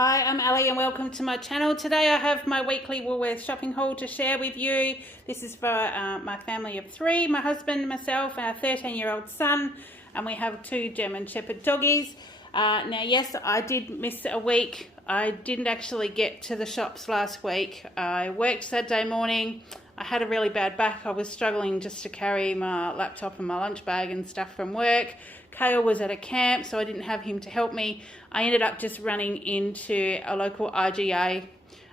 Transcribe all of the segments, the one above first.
Hi, I'm Ali and welcome to my channel. Today I have my weekly Woolworths shopping haul to share with you. This is for my family of three, my husband, myself, our 13-year-old son, and we have two German Shepherd doggies. Now yes, I did miss a week. I didn't actually get to the shops last week. I worked Saturday morning. I had a really bad back. I was struggling just to carry my laptop and my lunch bag and stuff from work. Kale was at a camp, so I didn't have him to help me. I ended up just running into a local IGA,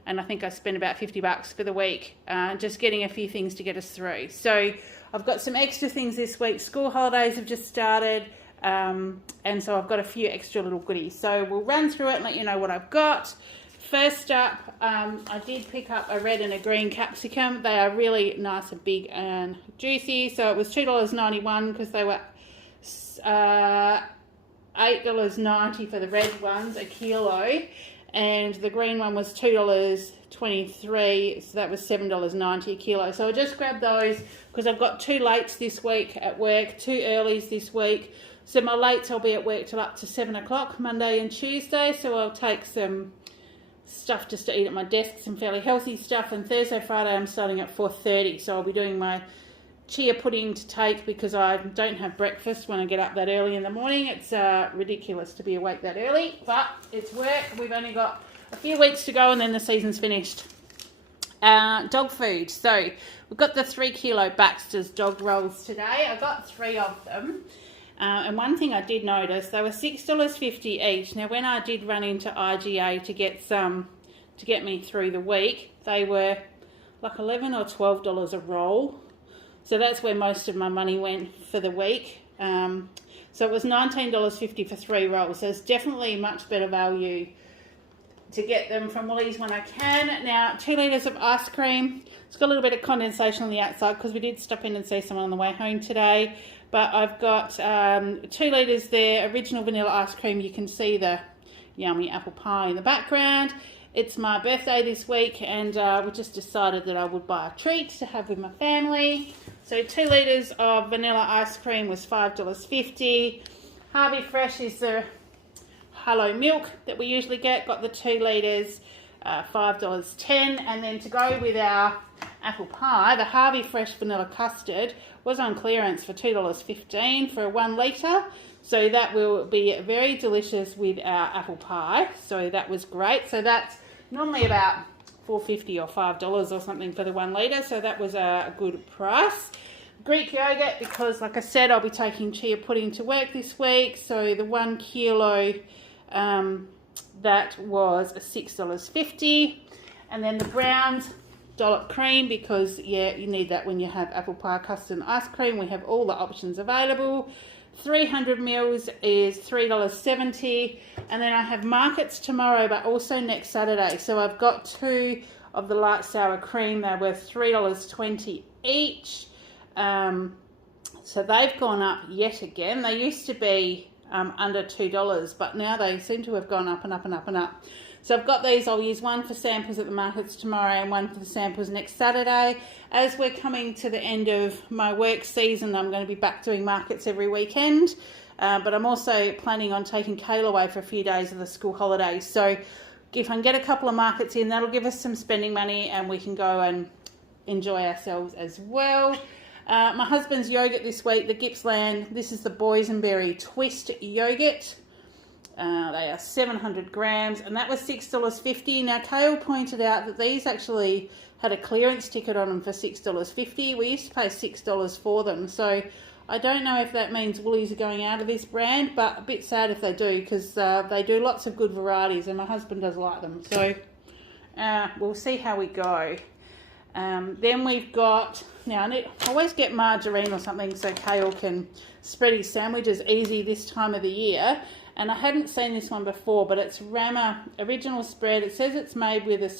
and I think I spent about $50 for the week, just getting a few things to get us through. So I've got some extra things this week. School holidays have just started, and so I've got a few extra little goodies. So we'll run through it and let you know what I've got. First up, I did pick up a red and a green capsicum. They are really nice and big and juicy. So it was $2.91 because they were $8.90 for the red ones, a kilo, and the green one was $2.23, so that was $7.90 a kilo. So I just grabbed those because I've got two lates this week at work, two earlies this week. So my lates, I'll be at work till up to 7 o'clock Monday and Tuesday, so I'll take some stuff just to eat at my desk, some fairly healthy stuff, and Thursday, Friday I'm starting at 4:30, so I'll be doing my chia pudding to take because I don't have breakfast when I get up that early in the morning. It's ridiculous to be awake that early, but it's work. We've only got a few weeks to go and then the season's finished. Dog food. So we've got the 3 kilo Baxter's dog rolls today. I got 3 of them. And one thing I did notice, they were $6.50 each. Now when I did run into IGA to get some to get me through the week, they were like $11 or $12 a roll. So that's where most of my money went for the week. So it was $19.50 for 3 rolls. So it's definitely much better value to get them from Woolies when I can. Now, 2 litres of ice cream. It's got a little bit of condensation on the outside because we did stop in and see someone on the way home today. But I've got 2 litres there, original vanilla ice cream. You can see the yummy apple pie in the background. It's my birthday this week, and we just decided that I would buy a treat to have with my family. So 2 litres of vanilla ice cream was $5.50. Harvey Fresh is the Hello Milk that we usually get. Got the 2 litres, $5.10. And then to go with our apple pie, the Harvey Fresh Vanilla Custard was on clearance for $2.15 for a 1 litre. So that will be very delicious with our apple pie. So that was great. So that's normally about $4.50 or $5 or something for the 1 litre, so that was a good price. Greek yogurt, because like I said, I'll be taking chia pudding to work this week, so the 1 kilo, that was $6.50. And then the Browns dollop cream, because yeah, you need that when you have apple pie, custard and ice cream. We have all the options available. 300 mils is $3.70, and then I have markets tomorrow but also next Saturday, so I've got 2 of the light sour cream. They're worth $3.20 each, so they've gone up yet again. They used to be under $2, but now they seem to have gone up and up and up and up. So I've got these. I'll use one for samples at the markets tomorrow and one for the samples next Saturday. As we're coming to the end of my work season, I'm going to be back doing markets every weekend. But I'm also planning on taking Kale away for a few days of the school holidays. So if I can get a couple of markets in, that'll give us some spending money and we can go and enjoy ourselves as well. My husband's yogurt this week, the Gippsland. This is the Boysenberry Twist yogurt. They are 700 grams, and that was $6.50. Now, Kale pointed out that these actually had a clearance ticket on them for $6.50. We used to pay $6 for them, so I don't know if that means Woolies are going out of this brand, but a bit sad if they do, because they do lots of good varieties, and my husband does like them. So we'll see how we go. Then we've got, now I always get margarine or something so Kale can spread his sandwiches easy this time of the year. And I hadn't seen this one before, but it's Rama Original Spread. It says it's made with a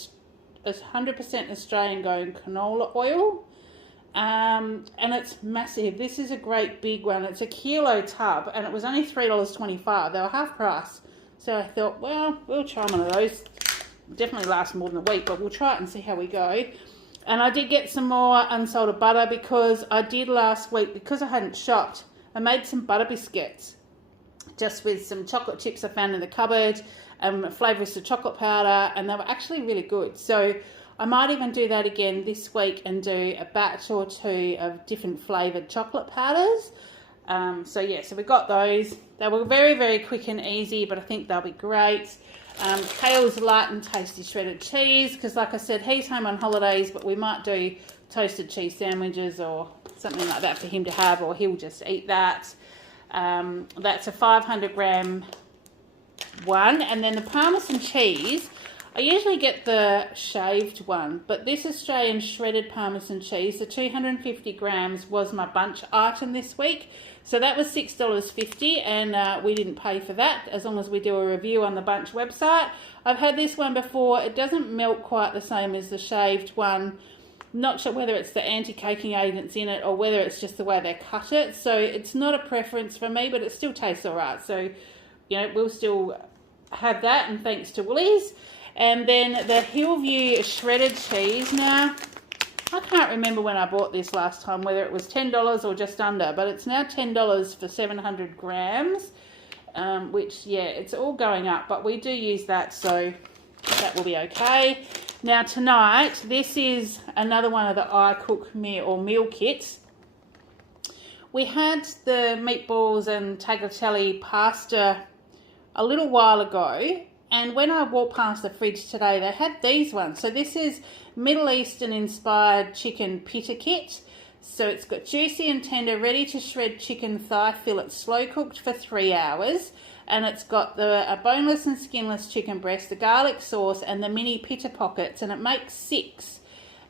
100% Australian grown canola oil. And it's massive. This is a great big one. It's a kilo tub, and it was only $3.25. They were half price. So I thought, well, we'll try one of those. Definitely last more than a week, but we'll try it and see how we go. And I did get some more unsalted butter because I did last week, because I hadn't shopped, I made some butter biscuits just with some chocolate chips I found in the cupboard flavoured with the chocolate powder, and they were actually really good. So I might even do that again this week and do a batch or two of different flavoured chocolate powders. So yeah, so we got those. They were very, very quick and easy, but I think they'll be great. Kale's light and tasty shredded cheese, because like I said, he's home on holidays, but we might do toasted cheese sandwiches or something like that for him to have, or he'll just eat that. That's a 500 gram one. And then the Parmesan cheese, I usually get the shaved one, but this Australian shredded Parmesan cheese, the 250 grams, was my bunch item this week. So that was $6.50, and we didn't pay for that, as long as we do a review on the bunch website. I've had this one before. It doesn't melt quite the same as the shaved one. Not sure whether it's the anti-caking agents in it or whether it's just the way they cut it. So it's not a preference for me, but it still tastes all right. So, you know, we'll still have that, and thanks to Woolies. And then the Hillview shredded cheese. Now, I can't remember when I bought this last time, whether it was $10 or just under, but it's now $10 for 700 grams, which, yeah, it's all going up, but we do use that, so that will be okay. Now, tonight, this is another one of the iCook meal kits. We had the meatballs and tagliatelle pasta a little while ago, and when I walked past the fridge today, they had these ones. So this is Middle Eastern inspired chicken pita kit. So it's got juicy and tender, ready to shred chicken thigh fillet, slow cooked for 3 hours. And it's got a boneless and skinless chicken breast, the garlic sauce, and the mini pita pockets. And it makes 6,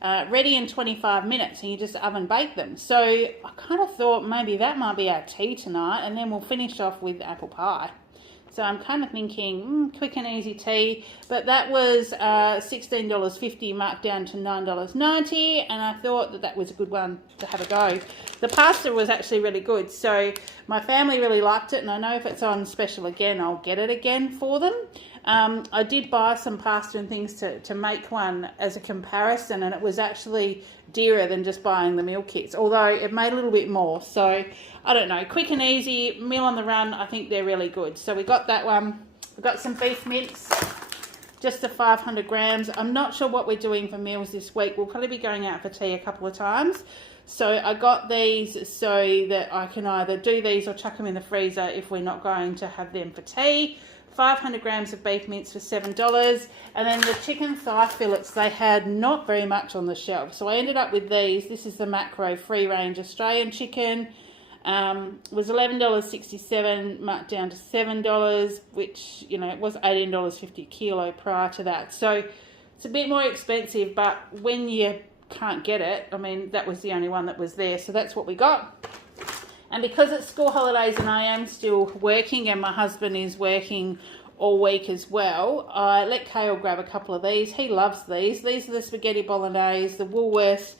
ready in 25 minutes, and you just oven bake them. So I kind of thought maybe that might be our tea tonight, and then we'll finish off with apple pie. So I'm kind of thinking, quick and easy tea. But that was $16.50, marked down to $9.90. And I thought that that was a good one to have a go. The pasta was actually really good. So my family really liked it. And I know if it's on special again, I'll get it again for them. I did buy some pasta and things to make one as a comparison. And it was actually dearer than just buying the meal kits. Although it made a little bit more. So I don't know, quick and easy, meal on the run, I think they're really good. So we got that one. We got some beef mince, just the 500 grams. I'm not sure what we're doing for meals this week. We'll probably be going out for tea a couple of times. So I got these so that I can either do these or chuck them in the freezer if we're not going to have them for tea. 500 grams of beef mince for $7. And then the chicken thigh fillets, they had not very much on the shelf. So I ended up with these. This is the macro free range Australian chicken. Was $11.67, marked down to $7, which, you know, it was $18.50 a kilo prior to that. So it's a bit more expensive, but when you can't get it, I mean, that was the only one that was there. So that's what we got. And because it's school holidays and I am still working and my husband is working all week as well, I let Kale grab a couple of these. He loves these. These are the spaghetti bolognese, the Woolworths.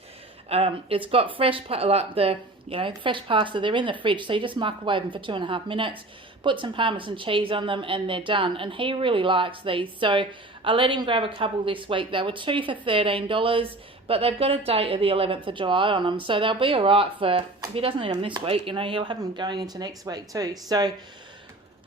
It's got fresh, like the, you know, fresh pasta. They're in the fridge, so you just microwave them for 2.5 minutes, put some Parmesan cheese on them, and they're done. And he really likes these, so I let him grab a couple this week. They were 2 for $13, but they've got a date of the 11th of July on them, so they'll be all right for, if he doesn't eat them this week, you know, he'll have them going into next week too. So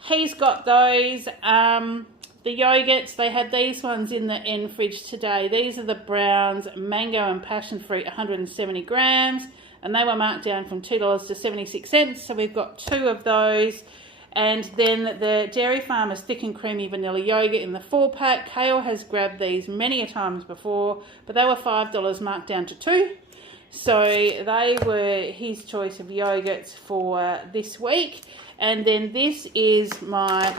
he's got those. The yogurts, they had these ones in the end fridge today. These are the Browns mango and passion fruit, 170 grams. And they were marked down from $2 to 76 cents. So we've got 2 of those. And then the Dairy Farmers thick and creamy vanilla yogurt in the 4-pack. Kale has grabbed these many a times before, but they were $5, marked down to 2. So they were his choice of yogurts for this week. And then this is my,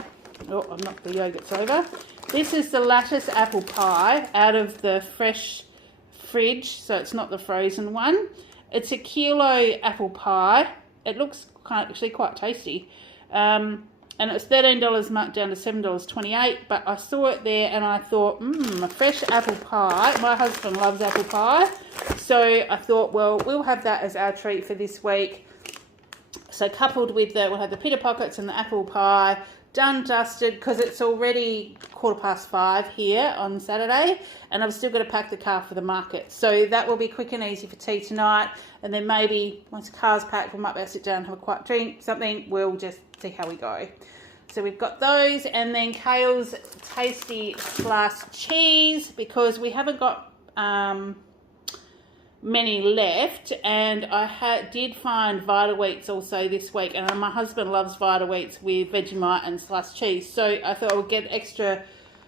oh, I've knocked the yogurts over. This is the lattice apple pie out of the fresh fridge, so it's not the frozen one. It's a kilo apple pie. It looks actually quite tasty. And it was $13, marked down to $7.28. But I saw it there and I thought, a fresh apple pie. My husband loves apple pie. So I thought, well, we'll have that as our treat for this week. So coupled with we'll have the pita pockets and the apple pie. Done, dusted, because it's already 5:15 here on Saturday, and I've still got to pack the car for the market. So that will be quick and easy for tea tonight, and then maybe once the car's packed, we might be able to sit down and have a quiet drink, something. We'll just see how we go. So we've got those, and then Kale's Tasty Sliced Cheese, because we haven't got many left, and I did find Vita Wheats also this week, and my husband loves Vita Wheats with Vegemite and sliced cheese, so I thought I would get extra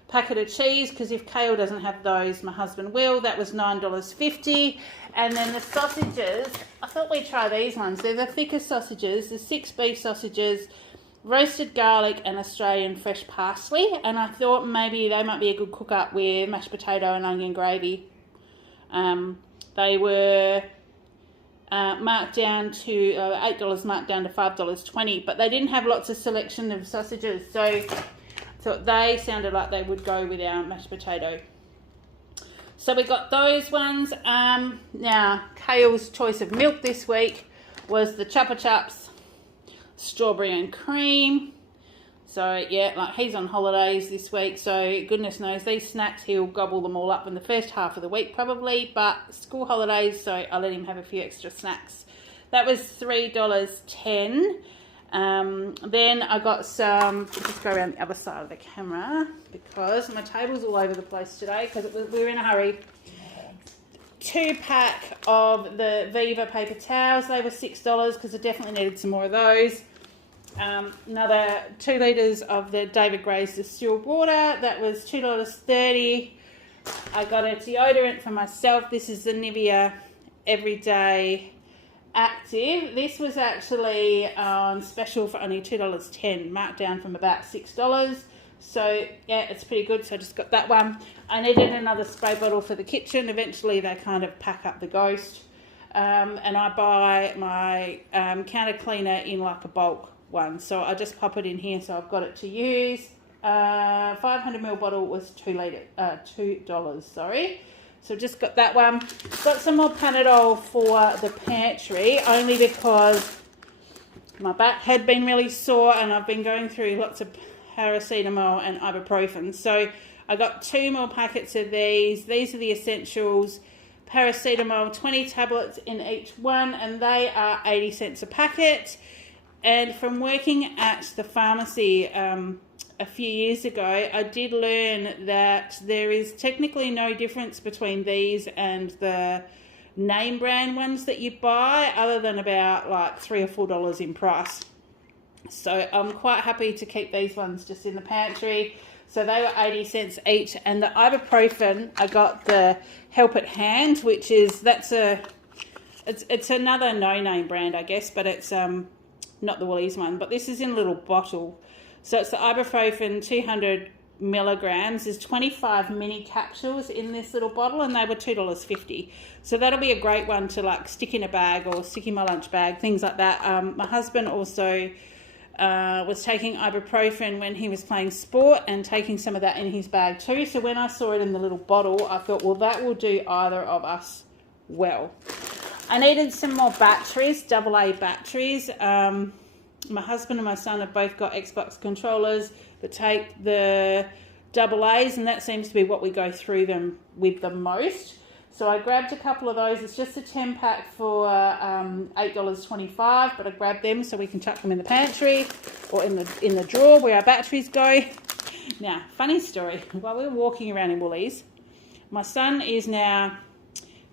packet of cheese, because if Kale doesn't have those, my husband will. That was $9.50. And then the sausages, I thought we'd try these ones. They're the thicker sausages, the 6 beef sausages, roasted garlic and Australian fresh parsley, and I thought maybe they might be a good cook up with mashed potato and onion gravy. They were marked down to $8, marked down to $5.20, but they didn't have lots of selection of sausages, so I thought they sounded like they would go with our mashed potato. So we got those ones. Now, Kale's choice of milk this week was the Chupa Chups strawberry and cream. So yeah, like he's on holidays this week, so goodness knows these snacks, he'll gobble them all up in the first half of the week probably, but school holidays, so I let him have a few extra snacks. That was $3.10. Then I got some, I'll just go around the other side of the camera because my table's all over the place today because we were in a hurry. 2-pack of the Viva paper towels, they were $6 because I definitely needed some more of those. Another 2 litres of the David Gray's distilled water, that was $2.30. I got a deodorant for myself. This is the Nivea Everyday Active. This was actually on special for only $2.10, marked down from about $6. So yeah, it's pretty good, so I just got that one. I needed another spray bottle for the kitchen. Eventually they kind of pack up the ghost. And I buy my counter cleaner in like a bulk one, so I just pop it in here, so I've got it to use. 500ml bottle was $2, sorry. So just got that one. Got some more Panadol for the pantry, only because my back had been really sore and I've been going through lots of paracetamol and ibuprofen. So I got 2 more packets of these. These are the essentials. Paracetamol, 20 tablets in each one, and they are 80 cents a packet. And from working at the pharmacy a few years ago, I did learn that there is technically no difference between these and the name brand ones that you buy, other than about like $3 or $4 in price. So I'm quite happy to keep these ones just in the pantry. So they were 80 cents each. And the ibuprofen, I got the Help at Hand, which is, it's another no-name brand, I guess, but it's not the Woolies one, but this is in a little bottle. So it's the ibuprofen 200 milligrams. There's 25 mini capsules in this little bottle, and they were $2.50. So that'll be a great one to like stick in a bag or stick in my lunch bag, things like that. My husband also was taking ibuprofen when he was playing sport and taking some of that in his bag too. So when I saw it in the little bottle, I thought, well, that will do either of us well. I needed some more batteries, AA batteries. My husband and my son have both got Xbox controllers that take the AA's, and that seems to be what we go through them with the most. So I grabbed a couple of those. It's just a 10-pack for $8.25, but I grabbed them so we can chuck them in the pantry or in the drawer where our batteries go. Now, funny story. While we were walking around in Woolies, my son is now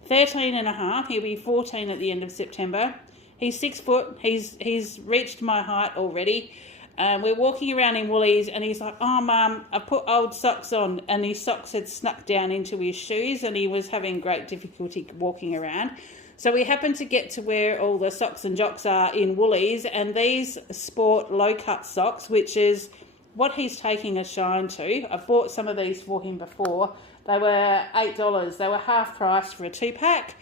13 and a half. He'll be 14 at the end of September. He's 6 foot. He's reached my height already. We're walking around in Woolies and he's like, oh, Mum, I put old socks on, and his socks had snuck down into his shoes and he was having great difficulty walking around. So we happened to get to where all the socks and jocks are in Woolies, and these sport low-cut socks, which is what he's taking a shine to. I've bought some of these for him before. They were $8. They were half price for a 2-pack.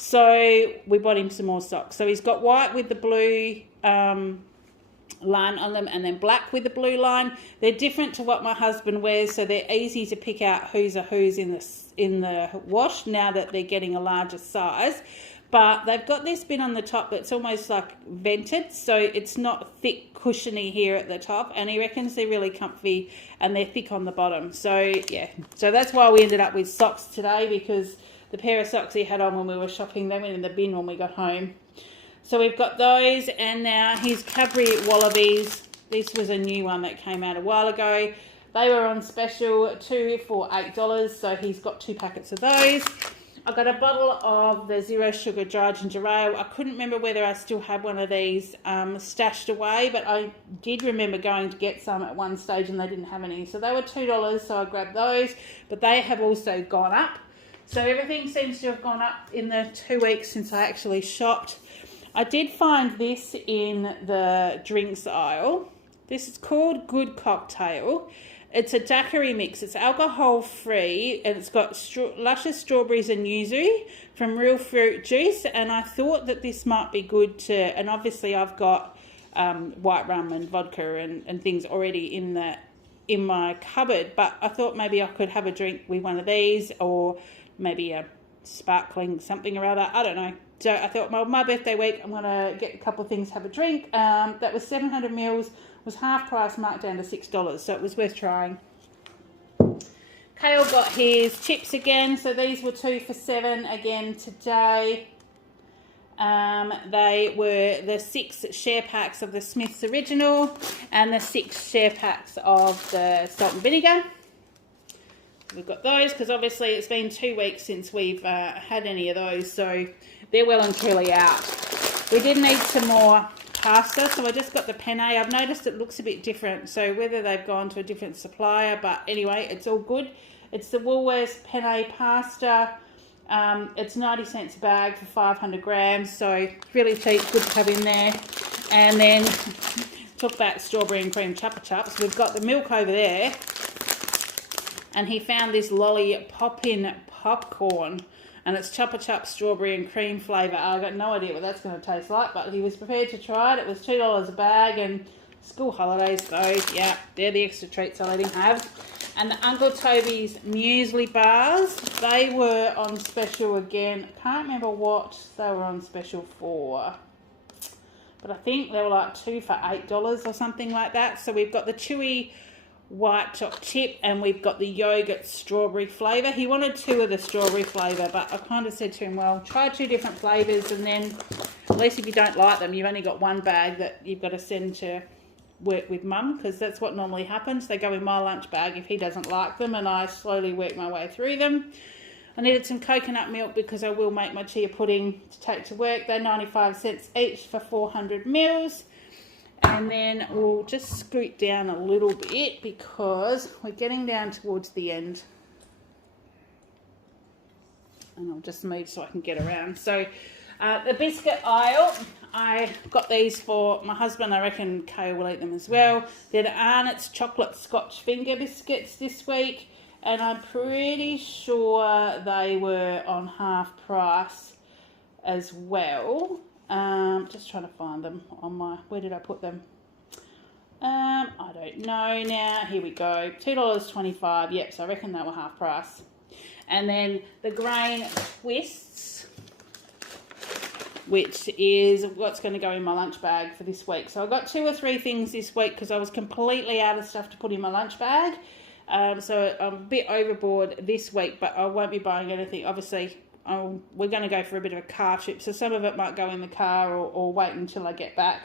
So we bought him some more socks. So he's got white with the blue line on them, and then black with the blue line. They're different to what my husband wears, so they're easy to pick out who's a who's in the wash now that they're getting a larger size. But they've got this bit on the top that's almost like vented, so it's not thick, cushiony here at the top, and he reckons they're really comfy and they're thick on the bottom. So yeah, so that's why we ended up with socks today, because the pair of socks he had on when we were shopping, they went in the bin when we got home. So we've got those, and now his Cadbury Wallabies This was a new one that came out a while ago. They were on special, 2 for $8, so he's got 2 packets of those. I got a bottle of the zero sugar dry ginger ale. I couldn't remember whether I still had one of these stashed away, but I did remember going to get some at one stage and they didn't have any. So they were $2, so I grabbed those, but they have also gone up. So everything seems to have gone up in the 2 weeks since I actually shopped. I did find this in the drinks aisle. This is called Good Cocktail. It's a daiquiri mix. It's alcohol free and it's got luscious strawberries and yuzu from real fruit juice. And I thought that this might be good to, and obviously I've got white rum and vodka and things already in my cupboard. But I thought maybe I could have a drink with one of these, or maybe a sparkling something or other. I don't know. So I thought, well, my birthday week, I'm going to get a couple of things, have a drink. That was 700 mils. Was half price, marked down to $6, so it was worth trying. Kale got his chips again, so these were 2 for $7 again today. They were the 6 share packs of the Smith's Original and the 6 share packs of the salt and vinegar. We've got those because obviously it's been 2 weeks since we've had any of those, so they're well and truly out. We did need some more pasta, so I just got the penne. I've noticed it looks a bit different, so whether they've gone to a different supplier, but anyway, it's all good. It's the Woolworths penne pasta. It's 90 cents a bag for 500 grams, so really cheap, good to have in there. And then took back strawberry and cream chupa chups. We've got the milk over there, and he found this lolly pop-in popcorn. And it's chupa chup strawberry and cream flavour. I've got no idea what that's going to taste like, but he was prepared to try it. It was $2 a bag, and school holidays, though, yeah, they're the extra treats I let him have. And the Uncle Toby's muesli bars, they were on special again. I can't remember what they were on special for, but I think they were like 2 for $8 or something like that. So we've got the chewy white chocolate chip and we've got the yogurt strawberry flavour. He wanted 2 of the strawberry flavour, but I kind of said to him, well, try 2 different flavours, and then at least if you don't like them, you've only got 1 bag that you've got to send to work with Mum, because that's what normally happens. They go in my lunch bag if he doesn't like them, and I slowly work my way through them. I needed some coconut milk because I will make my chia pudding to take to work. They're 95 cents each for 400 mils. And then we'll just scoot down a little bit because we're getting down towards the end. And I'll just move so I can get around. So the biscuit aisle, I got these for my husband. I reckon Kay will eat them as well. They're the Arnott's chocolate Scotch finger biscuits this week. And I'm pretty sure they were on half price as well. Just trying to find them on my, where did I put them? I don't know now. Here we go. $2.25. Yep, so I reckon they were half price. And then the grain twists, which is what's going to go in my lunch bag for this week. So I got 2 or 3 things this week because I was completely out of stuff to put in my lunch bag. So I'm a bit overboard this week, but I won't be buying anything. Obviously, we're going to go for a bit of a car trip, so some of it might go in the car or wait until I get back.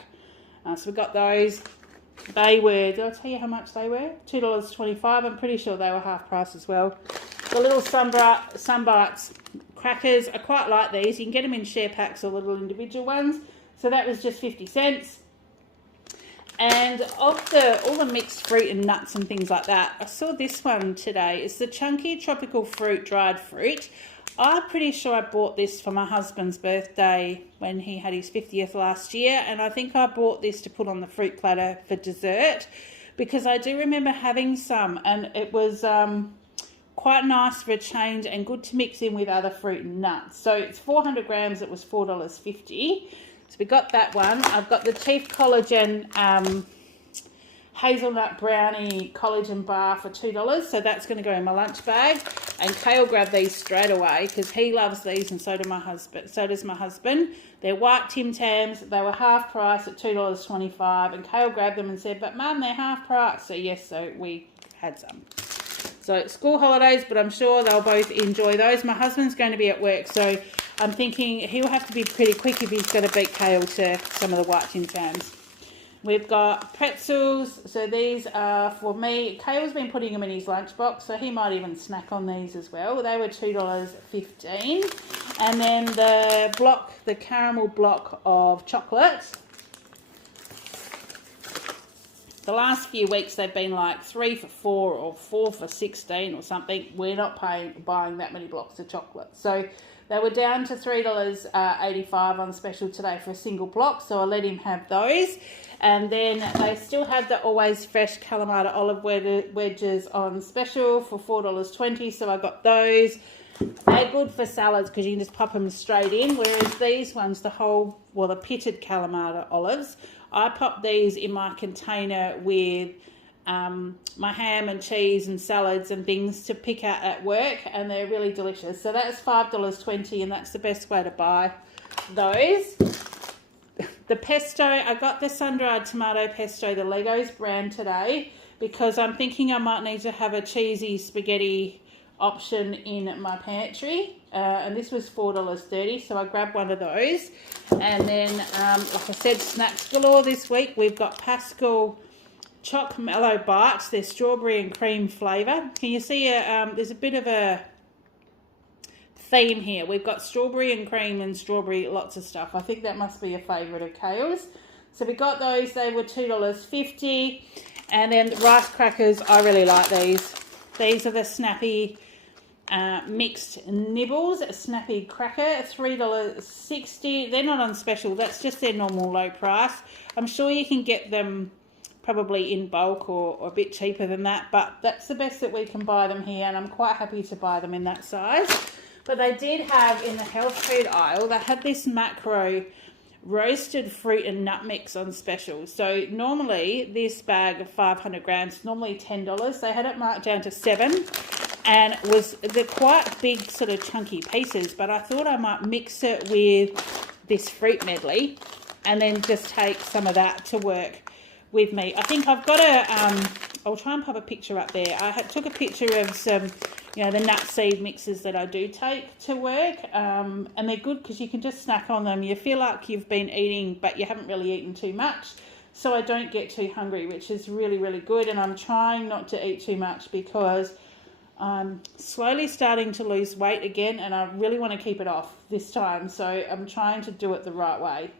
So we got those. They were, did I tell you how much they were? $2.25. I'm pretty sure they were half price as well. The little Sunbites crackers, I quite like these. You can get them in share packs or little individual ones. So that was just 50 cents. And of all the mixed fruit and nuts and things like that, I saw this one today. It's the Chunky Tropical Fruit Dried Fruit. I'm pretty sure I bought this for my husband's birthday when he had his 50th last year, and I think I bought this to put on the fruit platter for dessert because I do remember having some, and it was quite nice for a change and good to mix in with other fruit and nuts. So it's 400 grams, it was $4.50. So we got that one. I've got the Chief Collagen hazelnut brownie collagen bar for $2, so that's going to go in my lunch bag. And Kale grabbed these straight away because he loves these, and so does my husband. They're white Tim Tams. They were half price at $2.25, and Kale grabbed them and said, but Mum, they're half price. So yes, so we had some. So school holidays, but I'm sure they'll both enjoy those. My husband's going to be at work, so I'm thinking he'll have to be pretty quick if he's going to beat Kale to some of the white Tim Tams. We've got pretzels, so these are for me. Kale's been putting them in his lunchbox, so he might even snack on these as well. They were $2.15. And then the caramel block of chocolates. The last few weeks they've been like 3 for $4 or 4 for $16 or something. We're not buying that many blocks of chocolate. So they were down to $3.85 on special today for a single block, so I let him have those. And then they still have the Always Fresh Kalamata olive wedges on special for $4.20, so I got those. They're good for salads because you can just pop them straight in, whereas these ones, the pitted Kalamata olives, I pop these in my container with my ham and cheese and salads and things to pick out at work, and they're really delicious. So that's $5.20, and that's the best way to buy those. The pesto, I got the sun-dried tomato pesto, the Legos brand today, because I'm thinking I might need to have a cheesy spaghetti option in my pantry, and this was $4.30, so I grabbed one of those. And then, like I said, snacks galore this week. We've got Pascal Choc Mellow Bites. They're strawberry and cream flavour. Can you see there's a bit of a theme here. We've got strawberry and cream and strawberry, lots of stuff. I think that must be a favourite of Kale's. So we got those. They were $2.50. And then the rice crackers, I really like these. These are the snappy mixed nibbles, a snappy cracker, $3.60. They're not on special. That's just their normal low price. I'm sure you can get them probably in bulk or a bit cheaper than that, but that's the best that we can buy them here, and I'm quite happy to buy them in that size. But they did have, in the health food aisle, they had this macro roasted fruit and nut mix on special. So normally this bag of 500 grams, normally $10. They had it marked down to $7, and they're quite big sort of chunky pieces, but I thought I might mix it with this fruit medley and then just take some of that to work with me. I think I've got I'll try and pop a picture up there. I took a picture of some, the nut seed mixes that I do take to work, and they're good because you can just snack on them. You feel like you've been eating, but you haven't really eaten too much, so I don't get too hungry, which is really, really good. And I'm trying not to eat too much because I'm slowly starting to lose weight again, and I really want to keep it off this time, so I'm trying to do it the right way.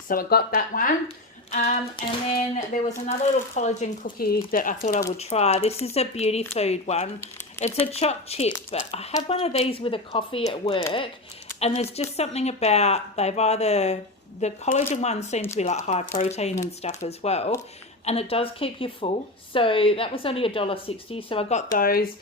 So I got that one. And then there was another little collagen cookie that I thought I would try. This is a beauty food one. It's a choc chip, but I have one of these with a coffee at work, and there's just something about, the collagen ones seem to be like high protein and stuff as well, and it does keep you full. So that was only $1.60, so I got those.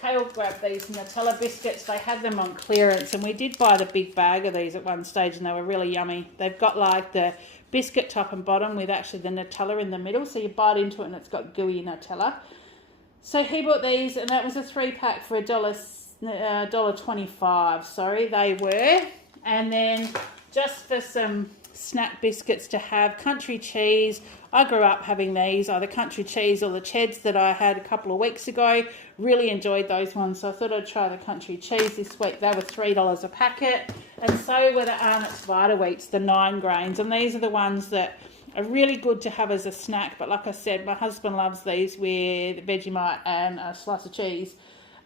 Kale grabbed these Nutella biscuits. They had them on clearance, and we did buy the big bag of these at one stage, and they were really yummy. They've got like the biscuit top and bottom with actually the Nutella in the middle, so you bite into it and it's got gooey Nutella. So he bought these, and that was a 3-pack for $1.25. Sorry, they were. And then just for some snack biscuits to have, country cheese. I grew up having these, either country cheese or the Cheds that I had a couple of weeks ago. Really enjoyed those ones, so I thought I'd try the country cheese this week. They were $3 a packet, and so were the Arnott's Vita Wheats, the 9 grains, and these are the ones that are really good to have as a snack. But like I said, my husband loves these with Vegemite and a slice of cheese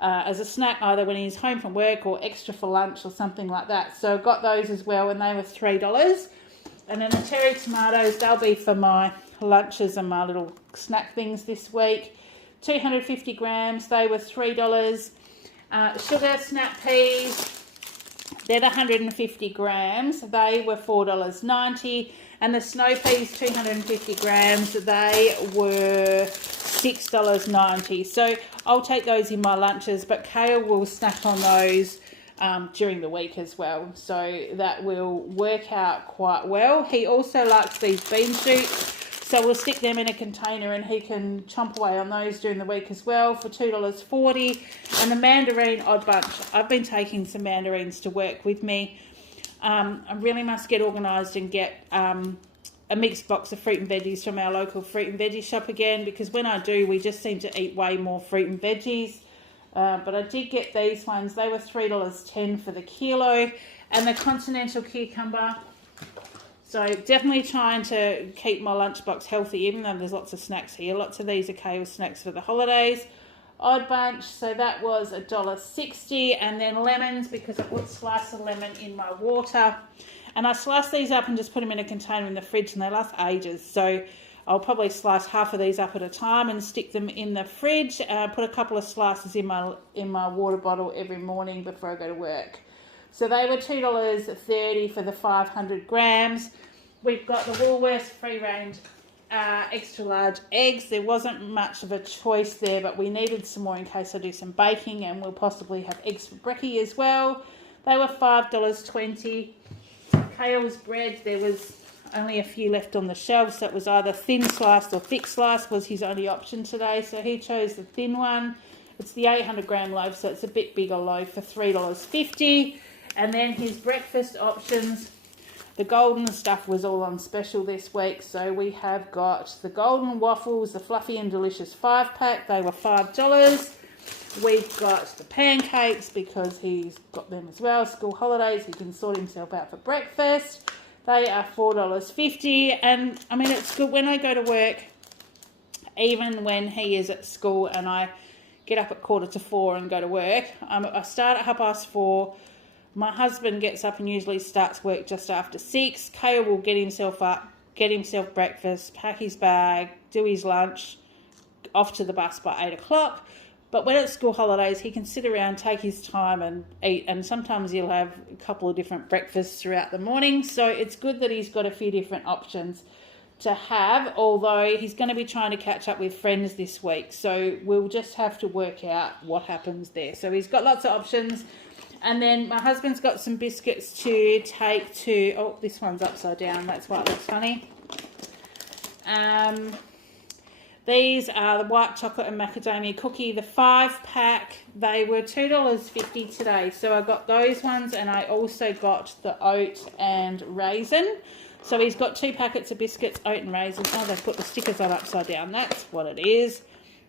as a snack, either when he's home from work or extra for lunch or something like that. So I got those as well, and they were $3. And then the cherry tomatoes, they'll be for my lunches and my little snack things this week. 250 grams, they were $3. Sugar snap peas, they're the 150 grams, they were $4.90. And the snow peas, 250 grams, they were $6.90. So I'll take those in my lunches, but Kale will snack on those during the week as well. So that will work out quite well. He also likes these bean shoots, so we'll stick them in a container and he can chomp away on those during the week as well for $2.40. And the mandarin odd bunch, I've been taking some mandarins to work with me. I really must get organised and get a mixed box of fruit and veggies from our local fruit and veggie shop again, because when I do, we just seem to eat way more fruit and veggies. But I did get these ones. They were $3.10 for the kilo. And the continental cucumber, So definitely trying to keep my lunchbox healthy, even though there's lots of snacks here. Lots of these are kale snacks for the holidays. Odd Bunch, so that was $1.60. And then lemons, because I put slice of lemon in my water. And I slice these up and just put them in a container in the fridge, and they last ages. So I'll probably slice half of these up at a time and stick them in the fridge. Put a couple of slices in my water bottle every morning before I go to work. So they were $2.30 for the 500 grams. We've got the Woolworths free-range extra large eggs. There wasn't much of a choice there, but we needed some more in case I do some baking, and we'll possibly have eggs for brekkie as well. They were $5.20. Kale's bread, there was only a few left on the shelf, so it was either thin sliced or thick sliced was his only option today, so he chose the thin one. It's the 800 gram loaf, so it's a bit bigger loaf for $3.50. And then his breakfast options, the golden stuff was all on special this week, so we have got the golden waffles, the fluffy and delicious 5-pack, they were $5. We've got the pancakes because he's got them as well. School holidays, he can sort himself out for breakfast. They are $4.50. And I mean, it's good when I go to work, even when he is at school and I get up at 3:45 and go to work. I start at 4:30. My husband gets up and usually starts work just after 6. Kale will get himself up, get himself breakfast, pack his bag, do his lunch, off to the bus by 8 o'clock. But when it's school holidays, he can sit around, take his time and eat. And sometimes he'll have a couple of different breakfasts throughout the morning. So it's good that he's got a few different options to have, although he's going to be trying to catch up with friends this week. So we'll just have to work out what happens there. So he's got lots of options. And then my husband's got some biscuits to take to... Oh, this one's upside down. That's why it looks funny. These are the white chocolate and macadamia cookie, the 5-pack. They were $2.50 today. So I got those ones, and I also got the oat and raisin. So he's got 2 packets of biscuits, oat and raisin. Oh, they put the stickers on upside down. That's what it is.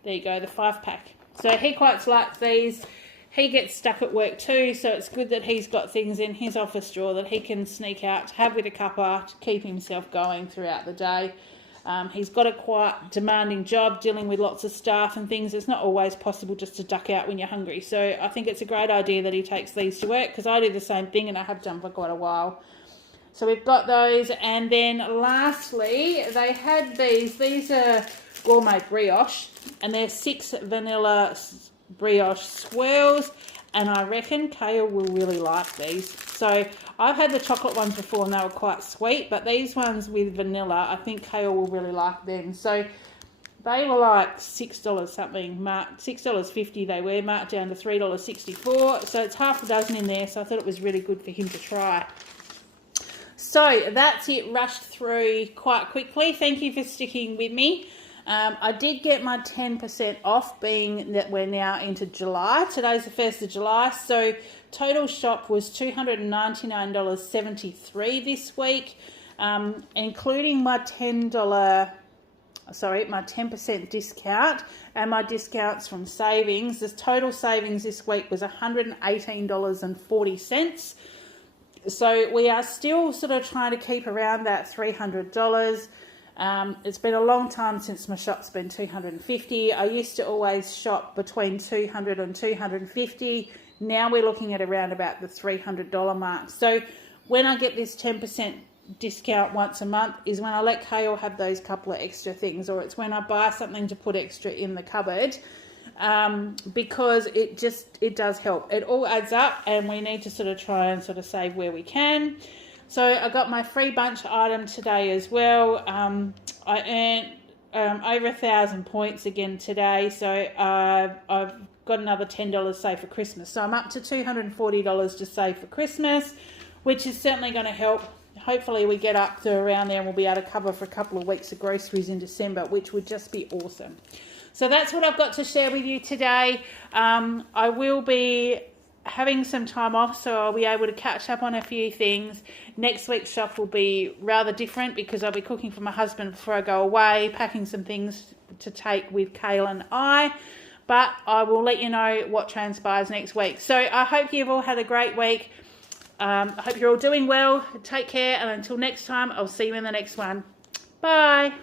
There you go, the 5-pack. So he quite likes these. He gets stuck at work too, so it's good that he's got things in his office drawer that he can sneak out to have with a cuppa to keep himself going throughout the day. He's got a quite demanding job dealing with lots of staff and things. It's not always possible just to duck out when you're hungry. So I think it's a great idea that he takes these to work, because I do the same thing and I have done for quite a while. So we've got those. And then lastly, they had these. These are gourmet brioche, and they're 6 vanilla brioche swirls. And I reckon Kale will really like these. So I've had the chocolate ones before and they were quite sweet, but these ones with vanilla, I think Kale will really like them. So they were like $6 something, $6.50 they were, marked down to $3.64. So it's half a dozen in there, so I thought it was really good for him to try. So that's it, rushed through quite quickly. Thank you for sticking with me. I did get my 10% off, being that we're now into July. Today's the 1st of July, so total shop was $299.73 this week, including my my 10% discount and my discounts from savings. The total savings this week was $118.40. So we are still sort of trying to keep around that $300. It's been a long time since my shop's been $250. I used to always shop between $200 and $250. Now we're looking at around about the $300 mark. So when I get this 10% discount once a month is when I let Kale have those couple of extra things, or it's when I buy something to put extra in the cupboard, because it does help. It all adds up, and we need to sort of try and sort of save where we can. So I got my free bunch item today as well. I earned over 1,000 points again today. So I've got another $10 saved for Christmas. So I'm up to $240 to save for Christmas, which is certainly going to help. Hopefully we get up to around there and we'll be able to cover for a couple of weeks of groceries in December, which would just be awesome. So that's what I've got to share with you today. I will be having some time off, so I'll be able to catch up on a few things. Next week's shop will be rather different because I'll be cooking for my husband before I go away, packing some things to take with Kale and I, but I will let you know what transpires next week. So I hope you've all had a great week. I hope you're all doing well. Take care, and until next time, I'll see you in the next one. Bye.